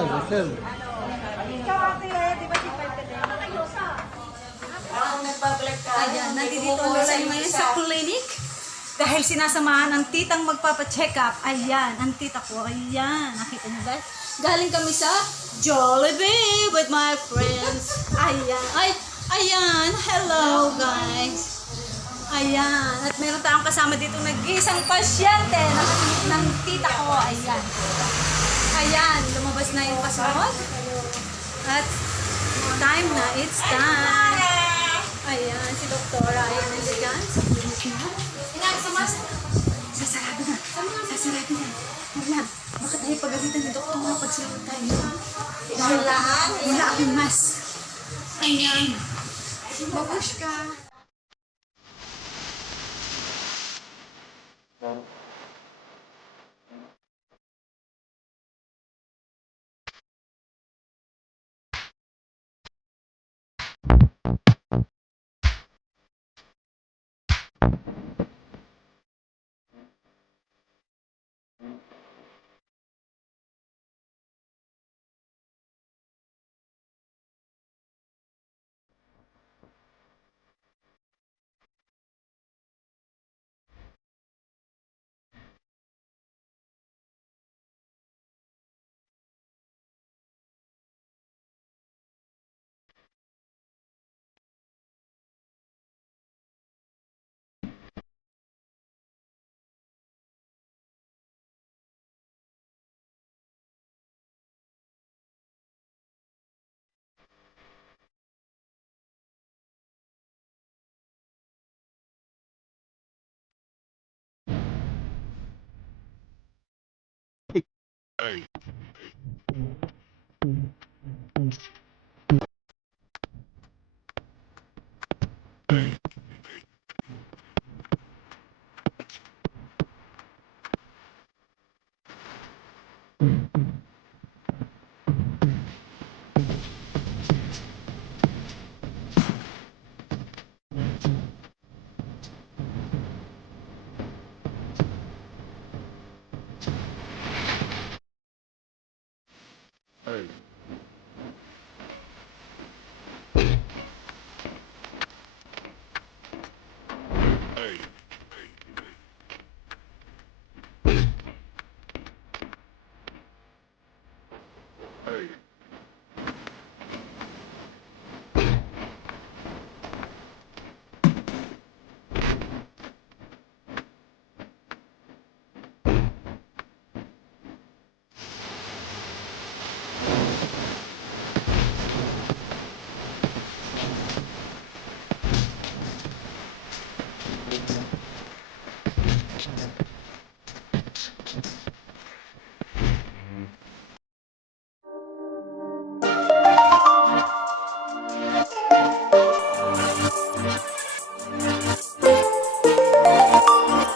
Masal. Ayan, nandito ulit ngayon sa clinic. Dahil sinasamahan ng titang magpapacheck up. Ayan, ang tita ko. Ayan, nakita niyo guys? Galing kami sa Jollibee with my friends. Ayan, ayan, hello guys. Ayan, at meron tayong kasama dito nag-iisang pasyente ng tita ko. Ayan. Ayan, lumabas na yung kasunod. At time na, it's time. Ayan, si Doktora. Ayan, nandiyan sa clinic niya. Sasarado na. Sasarado na. Ayan, baka tayo pagalitan ni Doktora pag sinunod tayo. Dahil wala akong mask. Ayan. Babush ka. Hey.